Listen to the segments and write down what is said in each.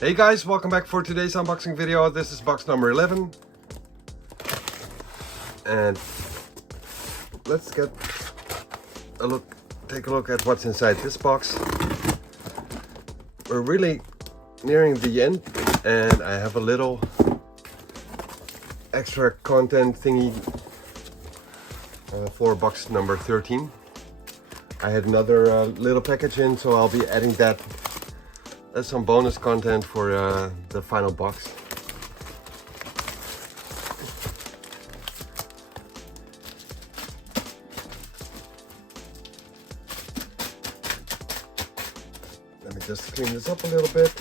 Hey guys, welcome back for today's unboxing video. This is box number 11. And let's take a look at what's inside this box. We're really nearing the end and I have a little extra content thingy for box number 13. I had another little package in, so I'll be adding that as some bonus content for the final box. Let me just clean this up a little bit.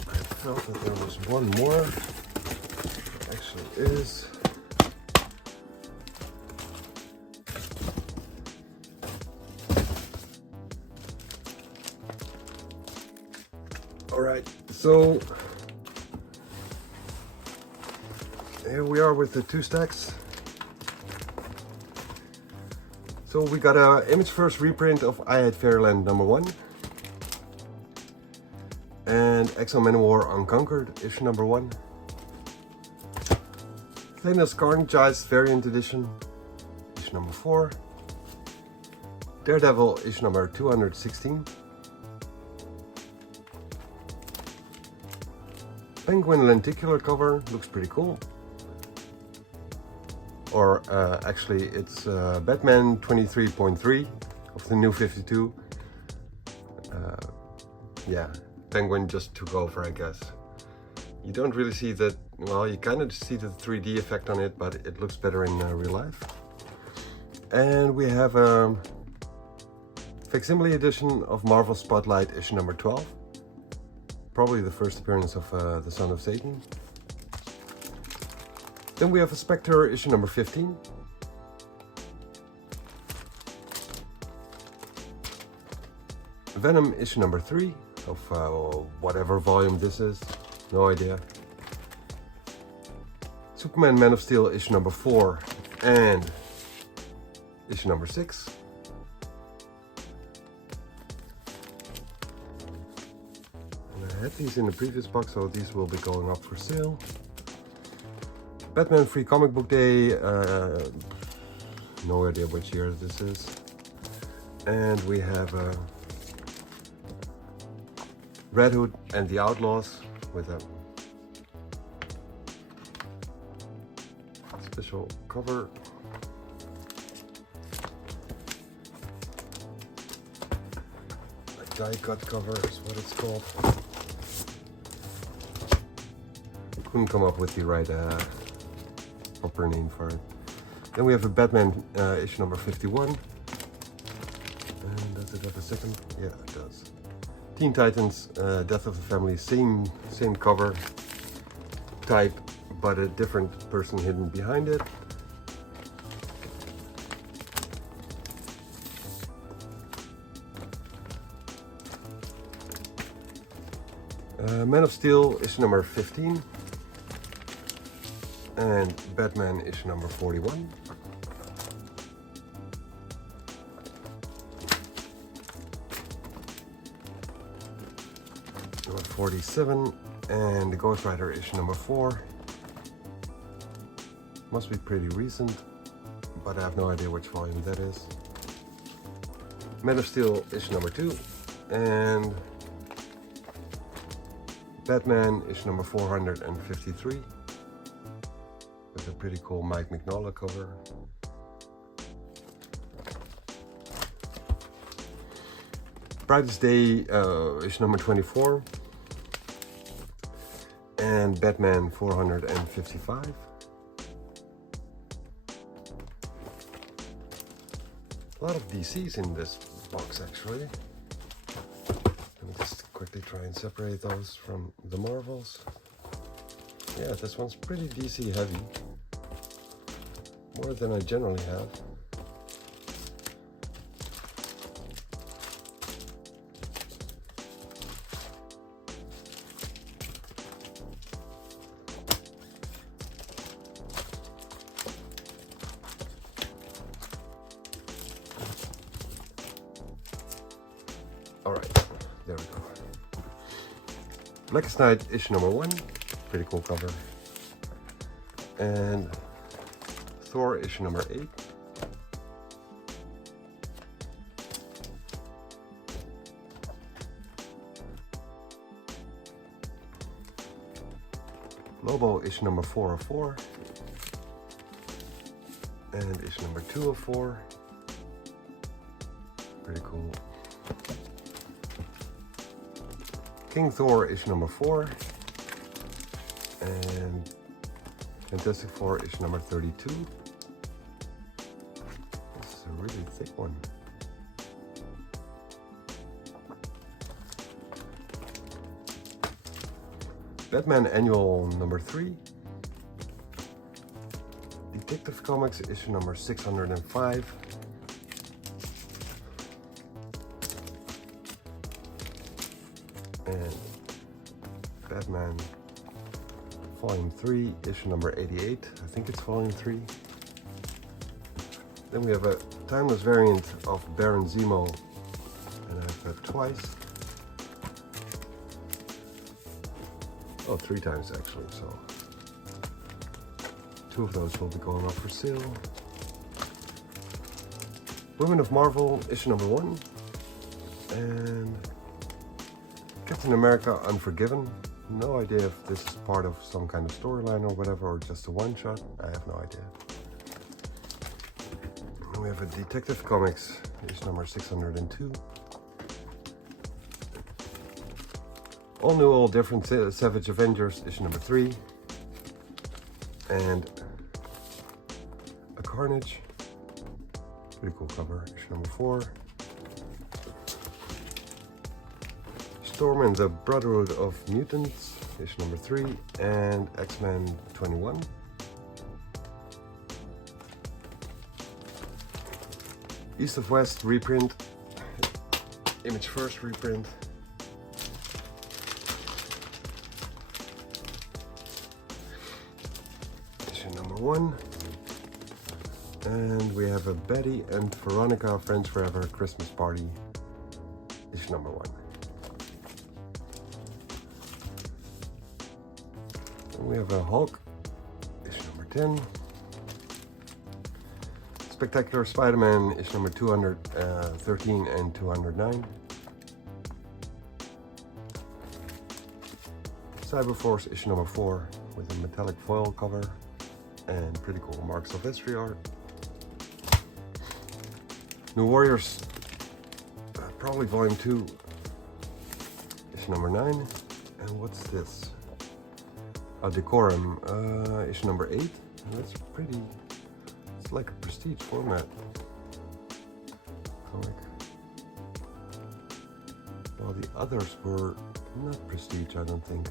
I felt that there was one more. There actually is. Alright, so here we are with the two stacks. So we got a image first reprint of I Had Fairyland #1 and Exo Manowar Unconquered issue #1, Thanos Carnage's variant edition issue #4, Daredevil issue number 216, Penguin lenticular cover, looks pretty cool. Or actually it's Batman 23.3 of the new 52. Yeah, Penguin just took over, I guess. You don't really see that, well, you kind of see the 3D effect on it, but it looks better in real life. And we have a facsimile edition of Marvel Spotlight issue number 12. Probably the first appearance of the Son of Satan. Then we have a Spectre issue number 15. Venom issue number 3 of whatever volume this is, no idea. Superman Man of Steel issue number 4 and issue number 6. I had these in the previous box, so these will be going up for sale. Batman Free Comic Book Day, no idea which year this is. And we have Red Hood and the Outlaws with a special cover. A die cut cover is what it's called. Couldn't come up with the right proper name for it. Then we have a Batman issue number 51. And does it have a second? Yeah, it does. Teen Titans, Death of the Family, same cover type, but a different person hidden behind it. Man of Steel issue number 15. And Batman issue number 41. Number 47 and the Ghost Rider issue number 4. Must be pretty recent, but I have no idea which volume that is. Man of Steel issue number 2 and Batman issue number 453. With a pretty cool Mike Mignola cover. Brightest Day issue number 24 and Batman 455. A lot of DCs in this box actually. Let me just quickly try and separate those from the Marvels. Yeah, this one's pretty DC heavy. More than I generally have. Alright, there we go. Blackest Night, issue number 1. Pretty cool cover. And Thor, issue number 8. Lobo, issue number 4 of 4. And issue number 2 of 4. Pretty cool. King Thor, issue number 4. And Fantastic Four, issue number 32. This is a really thick one. Batman Annual number 3. Detective Comics, issue number 605. And Batman Volume 3, issue number 88. I think it's Volume 3. Then we have a timeless variant of Baron Zemo, and I've got twice. Oh, 3 times actually, so 2 of those will be going up for sale. Women of Marvel, issue number 1. And Captain America Unforgiven. No idea if this is part of some kind of storyline or whatever, or just a one-shot. I have no idea. And we have a Detective Comics, issue number 602. All New, All Different Savage Avengers, issue number 3. And a Carnage. Pretty cool cover, issue number 4. Storm and the Brotherhood of Mutants, issue number 3. And X-Men 21. East of West reprint. Image First reprint. Number 1. And we have a Betty and Veronica Friends Forever Christmas Party, issue number 1. And we have a Hulk, issue number 10. Spectacular Spider-Man, issue number 213 and 209. Cyberforce, issue number 4, with a metallic foil cover. And pretty cool Marks of History art. New Warriors, probably volume 2, issue number 9. And what's this? A Decorum, issue number 8. And that's pretty, it's like a prestige format comic. While the others were not prestige, I don't think.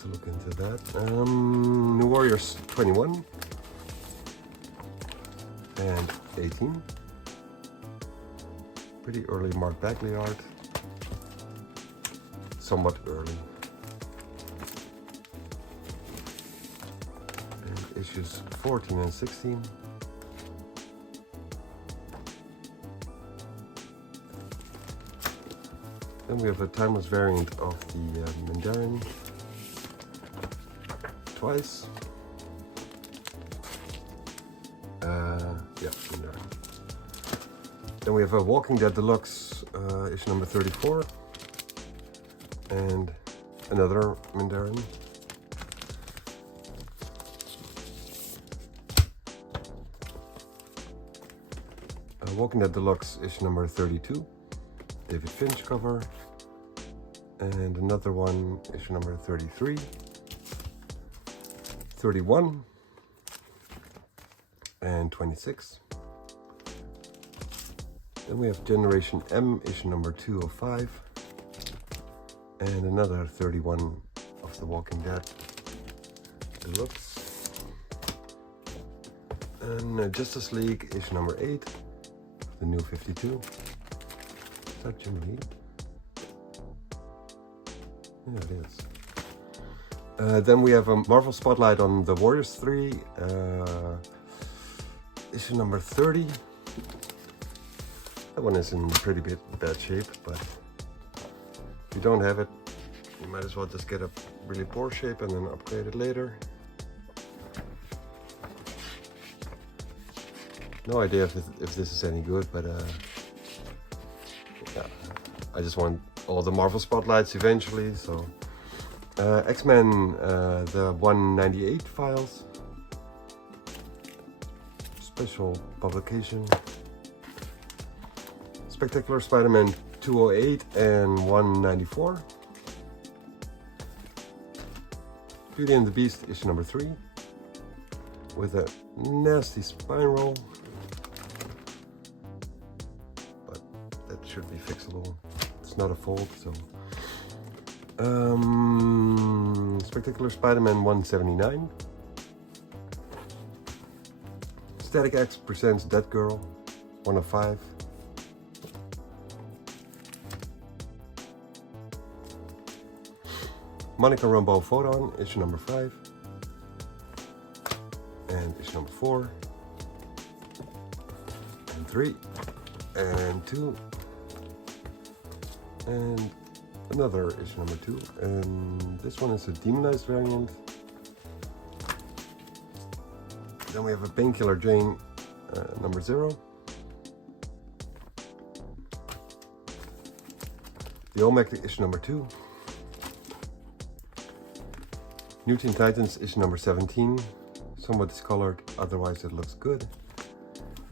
To look into that. New Warriors 21 and 18. Pretty early Mark Bagley art. Somewhat early. And issues 14 and 16. Then we have a timeless variant of the Mandarin. Twice. Yeah, in there. Then we have a Walking Dead Deluxe, issue number 34. And another Mandarin. Walking Dead Deluxe, issue number 32. David Finch cover. And another one, issue number 33. 31 and 26. Then we have Generation M, issue number 2 of 5. And another 31 of The Walking Dead Deluxe. And Justice League, issue number 8. The New 52. Is that Jim Lee? Yeah, it is. Then we have a Marvel Spotlight on the Warriors 3, issue number 30. That one is in pretty bad shape, but if you don't have it, you might as well just get a really poor shape and then upgrade it later. No idea if this is any good, but yeah, I just want all the Marvel spotlights eventually. So X-Men, the 198 files, special publication. Spectacular Spider-Man 208 and 194. Beauty and the Beast issue number 3 with a nasty spine roll, but that should be fixable. It's not a fold, so. Spectacular Spider-Man 179. Static X presents Dead Girl 1 of 5. Monica Rambeau Photon, issue number 5, and issue number 4, and 3, and 2, and another issue number 2, and this one is a demonized variant. Then we have a Painkiller Jane, number 0. The Olmec issue number 2. New Teen Titans issue number 17, somewhat discolored, otherwise it looks good.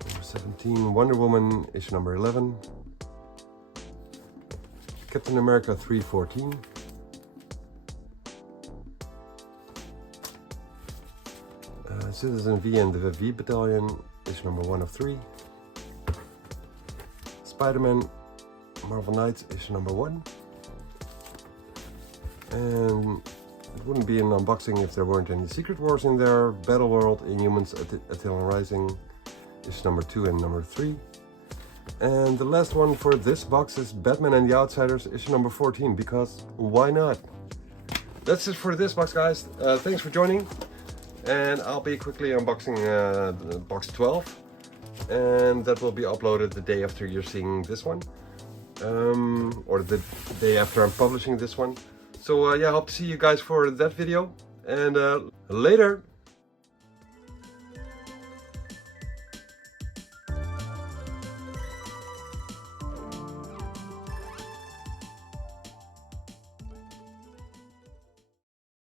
Number 17, Wonder Woman issue number 11, Captain America 314, Citizen V and the V Battalion issue number 1 of 3, Spider-Man Marvel Knights issue number 1, and it wouldn't be an unboxing if there weren't any Secret Wars in there. Battle World, Inhumans, Attilan Rising, issue number 2 and number 3. And the last one for this box is Batman and the Outsiders, issue number 14, because why not? That's it for this box, guys. Thanks for joining. And I'll be quickly unboxing box 12. And that will be uploaded the day after you're seeing this one. Or the day after I'm publishing this one. So yeah, I hope to see you guys for that video, and later.